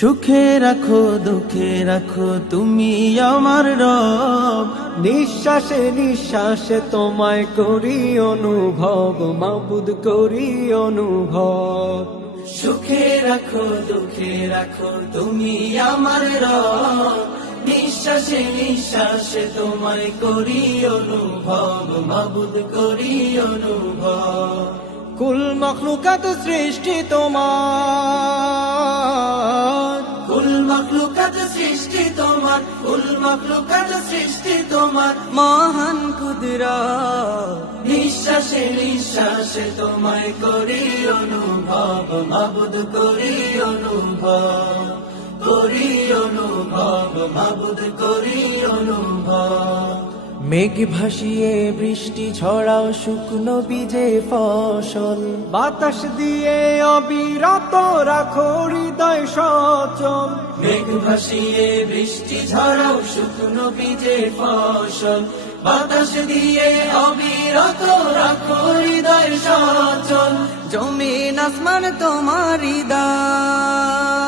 সুখে রাখো দুঃখে রাখো তুমি আমার রব, নিঃশ্বাসে নিঃশ্বাসে তোমায় করি অনুভব, মাবুদ করি অনুভব। সুখে রাখো দুঃখে রাখো তুমি আমার রব, নিঃশ্বাসে নিঃশ্বাসে তোমায় করি অনুভব, মাবুদ করি অনুভব। কুল মখলুকাত সৃষ্টি তোমার, কুল মখলুকাত সৃষ্টি তোমার, কুল মখলুকাত সৃষ্টি তোমার, মহান কুদরত। নিঃশ্বাসে নিঃশ্বাসে তোমায় করি অনুভব, মাবুদ করি অনুভব, করি অনুভব, মাবুদ করি অনুভব। মেঘ ভাসিয়ে বৃষ্টি ঝরাও শুকনো বীজে ফসল, বাতাস দিয়ে অবিরত রাখো হৃদয় সচল। মেঘ ভাসিয়ে বৃষ্টি ঝরাও শুকনো বীজে ফসল, বাতাস দিয়ে অবিরত রাখো হৃদয় সচল। জমিন আসমান তোমারই দান,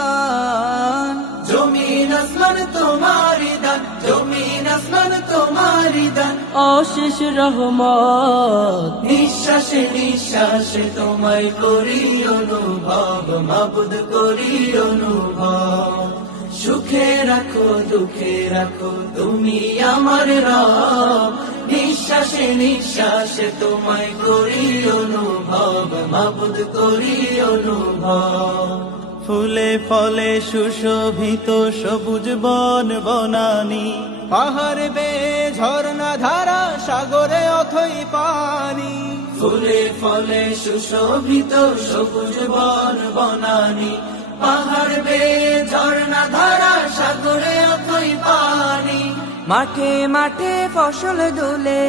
জমিন আসমান তোমারি দান, জমিন আসমান তোমারি দান, অশেষ রহমত। নিঃশ্বাসে নিঃশ্বাসে তোমায় করি অনুভব, মাবুদ করি অনুভব। সুখে রাখো দুঃখে রাখো তুমি আমার রব, নিঃশ্বাসে নিঃশ্বাসে তোমায় করি অনুভব, মাবুদ করি অনুভব। ফুলে ফলে সুশোভিত সবুজ বন বনানি, পাহাড় বেয়ে ঝর্ণা ধারা সাগরে অথই পানি। ফুলে ফলে সুশোভিত সবুজ বন বনানি, পাহাড় বেয়ে ঝর্ণা ধারা সাগরে অথই পানি। মাঠে মাঠে ফসল দোলে,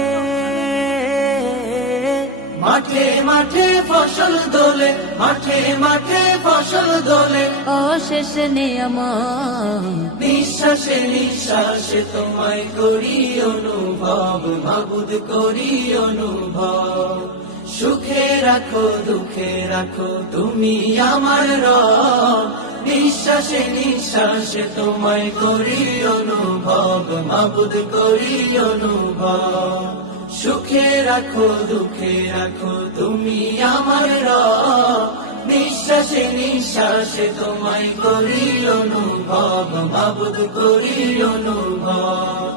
মাঠে মাঠে ফসল দোলে, মাঠে মাঠে ফসল দোলে, অশেষ নিয়ামত। নিঃশ্বাসে নিঃশ্বাসে তোমায় করি অনুভব, মাবুদ করি অনুভব। সুখে রাখো দুঃখে রাখো তুমি আমার রব, নিঃশ্বাসে নিঃশ্বাসে তোমায় করি অনুভব, মাবুদ করি অনুভব। সুখে রাখো দুঃখে রাখো তুমি আমার রব, নিঃশ্বাসে নিঃশ্বাসে তোমায় করি অনুভব, মাবুদ করি অনুভব।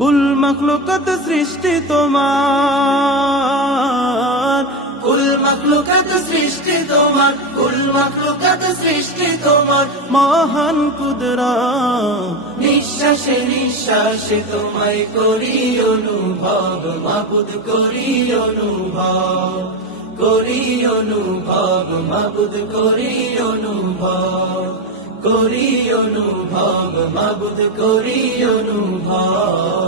কুল মখলুকাত সৃষ্টি তোমার, কুল মখলুকাত সৃষ্টি তোমার, কুল মখলুকাত সৃষ্টি তোমার, মহান কুদরত। নিঃশ্বাসে নিঃশ্বাসে তোমায় করি অনুভব, মাবুদ করি অনুভব, করি অনুভব, মাবুদ করি অনুভব, করি অনুভব, মাবুদ করি অনুভব।